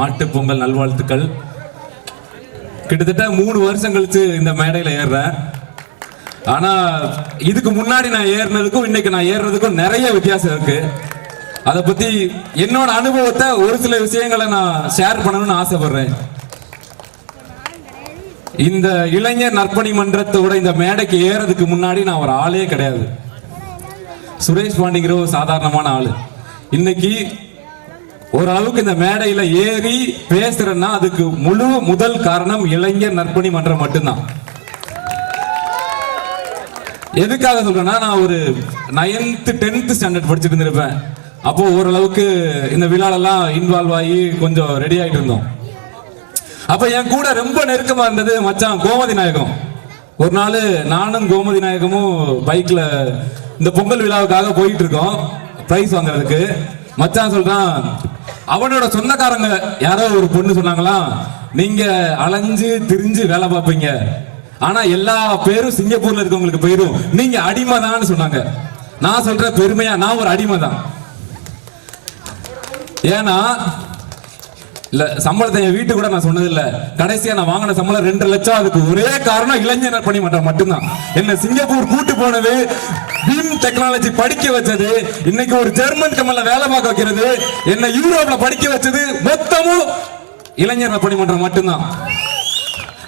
மாட்டு பொங்கல் நல்வாழ்த்துக்கள். கிட்டத்தட்ட 3 வருஷம் கழிச்சு இந்த மேடையில் ஏறுறேன். ஆனா இதுக்கு முன்னாடி நான் ஏறினதுக்கும் இன்னைக்கு நான் ஏறுறதுக்கும் நிறைய வித்தியாசம் இருக்கு. அதை பத்தி என்னோட அனுபவத்தை ஒரு சில விஷயங்களை நான் ஷேர் பண்ணணும்னு ஆசைப்படுறேன். இந்த இளைஞர் நற்பணி மன்றத்தோட இந்த மேடைக்கு ஏறதுக்கு முன்னாடி நான் ஒரு ஆளே கிடையாது. சுரேஷ் பாண்டிங்கிற ஒரு சாதாரணமான ஆளு. இன்னைக்கு ஓரளவுக்கு இந்த மேடையில ஏறி பேசுறேன்னா அதுக்கு முதல் காரணம் இளைஞர் நற்பணி மன்றம் மட்டும்தான். எதுக்காக சொல்றேன்னா, நான் ஒரு 9th 10th ஸ்டாண்டர்ட் படிச்சுட்டு இருந்திருப்பேன். அப்போ ஓரளவுக்கு இந்த விழாலெல்லாம் இன்வால்வ் ஆகி கொஞ்சம் ரெடி ஆகிட்டு இருந்தோம். அப்ப என் கூட ரொம்ப நெருக்கமா இருந்தது மச்சான் கோமதி நாயகம். ஒரு நாள் நானும் கோமதி நாயகமும் பைக்ல இந்த பொங்கல் விழாவுக்காக போயிட்டு இருக்கோம் பிரைஸ் வாங்குறதுக்கு. மச்சான் சொல்றான், அவனோட சொந்தக்காரங்க யாரோ ஒரு பொண்ணு சொன்னாங்களாம், நீங்க அலைஞ்சு திரிஞ்சு வேலை பார்ப்பீங்க, ஆனா எல்லா பேரும் சிங்கப்பூர்ல இருக்கவங்களுக்கு போயிரும், நீங்க அடிமை தான் சொன்னாங்க. நான் சொல்ற பெருமையா, நான் ஒரு அடிமை தான். ஏன்னா இல்ல சம்பளத்தை என் வீட்டு கூட நான் சொன்னது இல்ல. கடைசியா நான் வாங்கின சம்பளம் 2 லட்சம். அதுக்கு ஒரே காரணம் இளைஞர் நற்பணி மன்றம் மட்டும்தான். என்ன சிங்கப்பூர் கூட்டு போனது, பீம் டெக்னாலஜி படிக்க வச்சது, இன்னைக்கு ஒரு ஜெர்மன் கம்பெனில வேலை பார்க்க வைக்கிறது, என்ன யூரோப்ல படிக்க வச்சது மொத்தமும் இளைஞர் நற்பணி மன்றம் மட்டும்தான்.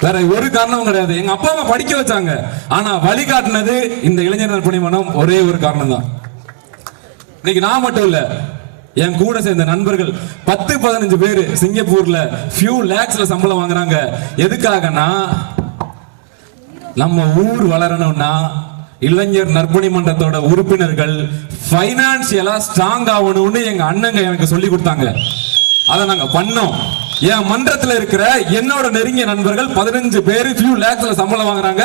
வேற ஒரு காரணமும் கிடையாது. எங்க அப்பா அம்மா படிக்க வச்சாங்க, ஆனா வழிகாட்டினது இந்த இளைஞர் நற்பணி மன்றம் ஒரே ஒரு காரணம் தான். இன்னைக்கு நான் மட்டும் இல்ல, என் கூட சேர்ந்த நண்பர்கள் 10-15 பேர் சிங்கப்பூர்ல few lakhsல சம்பளம் வாங்குறாங்க. எதுக்காகனா, நம்ம ஊர் வளரணும்னா இளைஞர் நற்பணி மன்றத்தோட உறுப்பினர்கள் பைனான்சியலா ஸ்ட்ராங் ஆகணும்னு எங்க அண்ணங்க எனக்கு சொல்லி கொடுத்தாங்க. அதை நாங்க பண்ணோம். என் மன்றத்தில் இருக்கிற என்னோட நெருங்கிய நண்பர்கள் 15 பேர் few lakhsல சம்பளம் வாங்குறாங்க.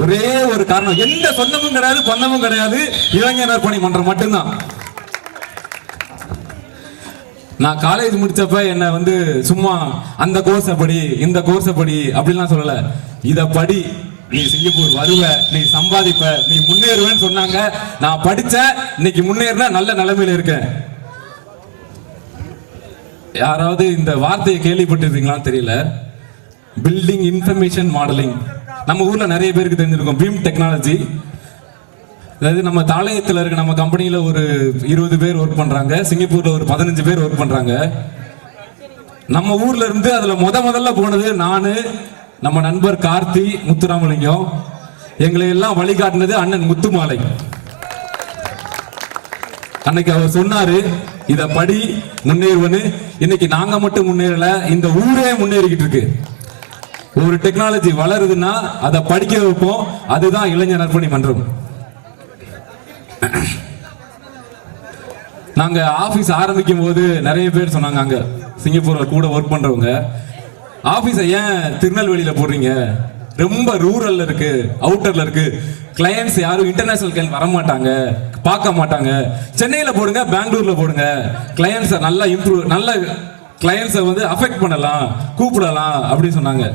ஒரே ஒரு காரணம், எந்த சொந்தமும் கிடையாது, பந்தமும் கிடையாது, இளைஞர் நற்பணி மன்றம் மட்டும்தான். நான் காலேஜ் முடிச்சப்ப என்ன சும்மா அந்த கோர்ஸை படி இந்த கோர்ஸை படி அப்படிலாம் சொல்லல. இத படி, நீ சிங்கப்பூர் வருவ, நீ சம்பாதிப்ப, நீ முன்னேறுவேன்னு சொன்னாங்க. நான் படிச்ச, இன்னைக்கு முன்னேறின நல்ல நிலைமையில இருக்கேன். யாராவது இந்த வார்த்தையை கேள்விப்பட்டிருக்கீங்களான்னு தெரியல. பில்டிங் இன்ஃபர்மேஷன் மாடலிங் நம்ம ஊர்ல நிறைய பேருக்கு தெரிஞ்சிருக்கும். பீம் டெக்னாலஜி, அதாவது நம்ம தாளையத்தில் இருக்க நம்ம கம்பெனியில் ஒரு 20 பேர் ஒர்க் பண்றாங்க, சிங்கப்பூர்ல ஒரு 15 பேர் ஒர்க் பண்றாங்க. நம்ம ஊர்ல இருந்து அதுல முதல்ல போனது நானு, நம்ம நண்பர் கார்த்தி முத்துராமலிங்கம். எங்களை எல்லாம் வழிகாட்டினது அண்ணன் முத்துமாலை. அன்னைக்கு அவர் சொன்னாரு, இத படி முன்னேறுவனு. இன்னைக்கு நாங்க மட்டும் முன்னேறல, இந்த ஊரே முன்னேறிக்கிட்டு இருக்கு. ஒரு டெக்னாலஜி வளருதுன்னா அதை படிக்க வைப்போம். அதுதான் இளைஞர் நற்பணி மன்றம். நாங்க ஆபீஸ் ஆரம்பிக்கும் போது நிறைய பேர் சொன்னாங்க, அங்க சிங்கப்பூர்ல கூட ஒர்க் பண்றவங்க, ஆபீஸை ஏன் திருநெல்வேலியில போடுறீங்க, ரொம்ப ரூரல்ல இருக்கு, அவுட்டர்ல இருக்கு, கிளையன்ஸ் யாரும் இன்டர்நேஷனல் கிளையன்ட் வர மாட்டாங்க, பார்க்க மாட்டாங்க, சென்னையில போடுங்க, பெங்களூர்ல போடுங்க, கிளையன்ஸை நல்லா இம்ப்ரூவ், நல்ல கிளையன்ஸை அஃபெக்ட் பண்ணலாம், கூப்பிடலாம் அப்படின்னு சொன்னாங்க.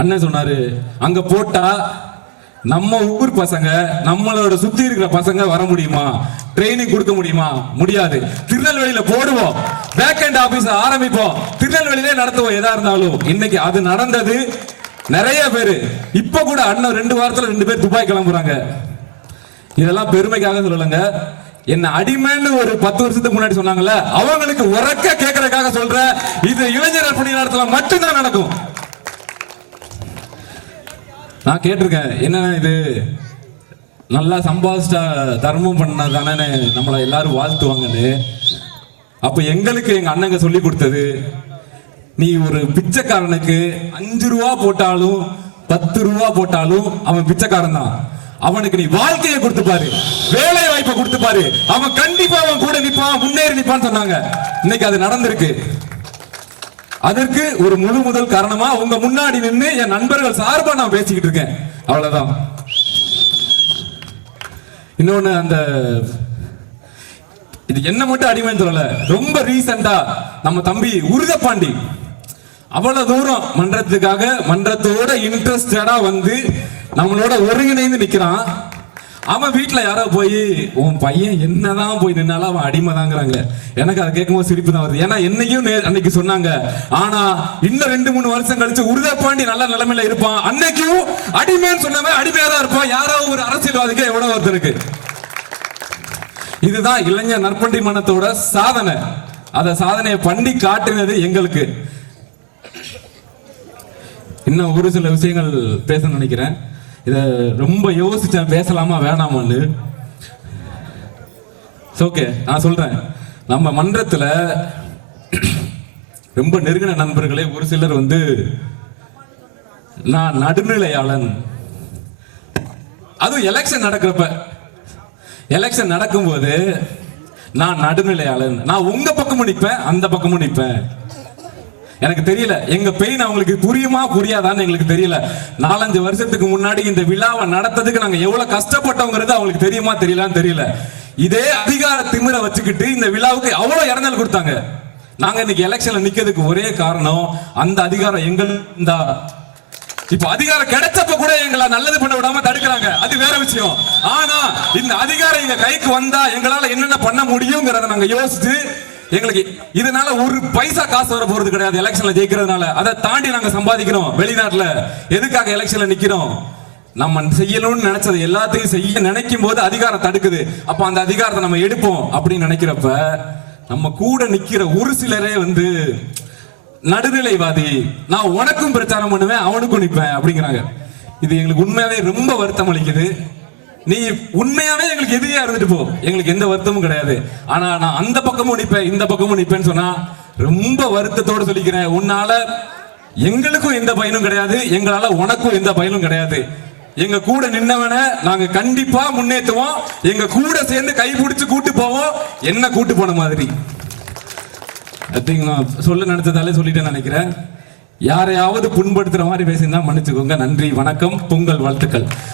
அண்ணன் சொன்னாரு, அங்க போட்டா நம்ம ஊர் பசங்க, நம்மளோட சுத்தி இருக்கிற பசங்க வர முடியுமா, ட்ரைனிங் கொடுக்க முடியுமா? முடியாது. திருநெல்வேலியில போடுவோம், வேக்கண்ட் ஆபீஸ் ஆரம்பிப்போம், திருநெல்வேலியிலே நடத்துவோம் எதா இருந்தாலும். இன்னைக்கு அது நடந்தது. நிறைய பேரு இப்ப கூட அண்ணன் 2 வாரத்துல 2 பேர் துபாய் கிளம்புறாங்க. இதெல்லாம் பெருமைக்காக சொல்லலங்க. என்ன அடிமைன்னு ஒரு 10 வருஷத்துக்கு முன்னாடி சொன்னாங்கல்ல, அவங்களுக்கு உறக்க கேட்கறதுக்காக சொல்ற. இது இளைஞர் நற்பணி நடத்தல மட்டும்தான் நடக்கும். நான் கேட்டிருக்கேன், என்ன இது நல்லா சம்பாதிச்சா தர்மம் பண்ணதானே நம்மளை எல்லாரும் வாழ்த்துவாங்கன்னு. அப்ப எங்களுக்கு எங்க அண்ணங்க சொல்லி கொடுத்தது, நீ ஒரு பிச்சைக்காரனுக்கு 5 ரூபா போட்டாலும் 10 ரூபா போட்டாலும் அவன் பிச்சைக்காரன் தான். அவனுக்கு நீ வாழ்க்கையை கொடுத்து பாரு, வேலை வாய்ப்பை கொடுத்து பாரு, அவன் கண்டிப்பா அவன் கூட நிப்பான், முன்னேறி நிப்பான்னு சொன்னாங்க. இன்னைக்கு அது நடந்திருக்கு. அதற்கு ஒரு முதல் காரணமா உங்க முன்னாடி நின்று என் நண்பர்கள் சார்பா நான் பேசிக்கிட்டு இருக்கேன். அவ்வளவுதான். இன்னொன்னு, அந்த இது என்ன மட்டும் அடிமைன்னு சொல்லல, ரொம்ப ரீசெண்டா நம்ம தம்பி உருதப்பாண்டி அவ்வளவு தூரம் மன்றத்துக்காக மன்றத்தோட இன்ட்ரெஸ்டடா நம்மளோட ஒருங்கிணைந்து நிக்கிறான். அவன் வீட்டுல யாரோ போய் உன் பையன் என்னதான் போய் நின்னாலும் அவன் அடிமைதாங்கிறாங்க. எனக்கு அதை கேட்கும்போது சிரிப்பு தான் வருது. ஏன்னா என்னையும் அன்னைக்கு சொன்னாங்க, ஆனா இன்னும் 2-3 வருஷம் கழிச்சு உருதப்பாண்டி நல்ல நிலைமையில இருப்பான், அன்னைக்கும் அடிமைன்னு சொன்னவன் அடிமையா தான் இருப்பான். யாரோ ஒரு அரசியல்வாதிக்கு எவ்வளவு ஒருத்தருக்கு. இதுதான் இளைஞர் நற்பண்டி மன்றத்தோட சாதனை. அத சாதனையை பண்ணி காட்டினது எங்களுக்கு. இன்னும் ஒரு சில விஷயங்கள் பேச நினைக்கிறேன். இத ரொம்ப யோசிச்சேன், பேசலாமா வேணாமான்னு. ஓகே, நான் சொல்றேன். நம்ம மன்றத்துல ரொம்ப நெருங்கின நண்பர்களே ஒரு சிலர் வந்து நான் நடுநிலையாளன், அதுவும் எலெக்ஷன் நடக்கிறப்ப, எலெக்ஷன் நடக்கும்போது நான் நடுநிலையாளன், நான் உங்க பக்கமும் நிற்பேன் அந்த பக்கமும் நிற்பேன். எனக்கு தெரியல எங்க பெயின் அவங்களுக்கு புரியுமா புரியாதான்னு எங்களுக்கு தெரியல. 4-5 வருஷத்துக்கு முன்னாடி இந்த விழாவை நடத்ததுக்கு நாங்க எவ்வளவு கஷ்டப்பட்டோங்கிறது அவங்களுக்கு தெரியுமா தெரியலான்னு தெரியல. இதே அதிகார திமிர வச்சுக்கிட்டு இந்த விழாவுக்கு அவ்வளவு இறங்கல் கொடுத்தாங்க. நாங்க இன்னைக்கு எலெக்ஷன்ல நிக்கிறதுக்கு ஒரே காரணம் அந்த அதிகாரம் எங்கள். இப்ப அதிகாரம் கிடைச்சப்ப கூட எங்களை நல்லது பண்ண விடாம தடுக்கிறாங்க, அது வேற விஷயம். ஆனா இந்த அதிகாரம் எங்க கைக்கு வந்தா எங்களால என்னென்ன பண்ண முடியுங்கிறத நாங்க யோசிச்சு, எங்களுக்கு இதனால ஒரு பைசா காசு வர போறது கிடையாது. எலெக்ஷன்ல ஜெயிக்கிறதுனால அதை தாண்டி நாங்க சம்பாதிக்கிறோம். வெளிநாட்டுல எதுக்காக எலெக்ஷன்ல நிக்கிறோம்? நம்ம செய்யணும்னு நினைச்சது எல்லாத்தையும் செய்ய நினைக்கும் போது அதிகாரம் தடுக்குது. அப்ப அந்த அதிகாரத்தை நம்ம எடுப்போம் அப்படின்னு நினைக்கிறப்ப நம்ம கூட நிக்கிற ஒரு சிலரே வந்து நடுநிலைவாதி, நான் உனக்கும் பிரச்சாரம் பண்ணுவேன் அவனுக்கும் நிற்பேன் அப்படிங்கிறாங்க. இது எங்களுக்கு உண்மையாவே ரொம்ப வருத்தம் அளிக்குது. நீ உண்மையாவே எங்களுக்கு எதிரியா இருந்துட்டு போ, எங்களுக்கு எந்த வருத்தமும் கிடையாது. ஆனா நான் அந்த பக்கமும் நிற்பேன் இந்த பக்கமும் நிற்பேன்னு சொன்னா ரொம்ப வருத்தத்தோடு சொல்லிக்கிறேன். உன்னால எங்களுக்கும் எந்த பயனும் கிடையாது, எங்களால உனக்கும் எந்த பயனும் கிடையாது. எங்க கூட நின்னவன நாங்க கண்டிப்பா முன்னேற்றுவோம், எங்க கூட சேர்ந்து கை பிடிச்சு கூட்டு போவோம், என்ன கூட்டு போன மாதிரி. நான் சொல்ல நினைச்சதாலே சொல்லிட்டேன்னு நினைக்கிறேன். யாரையாவது புண்படுத்துற மாதிரி பேசியிருந்தா மன்னிச்சுக்கோங்க. நன்றி, வணக்கம், பொங்கல் வாழ்த்துக்கள்.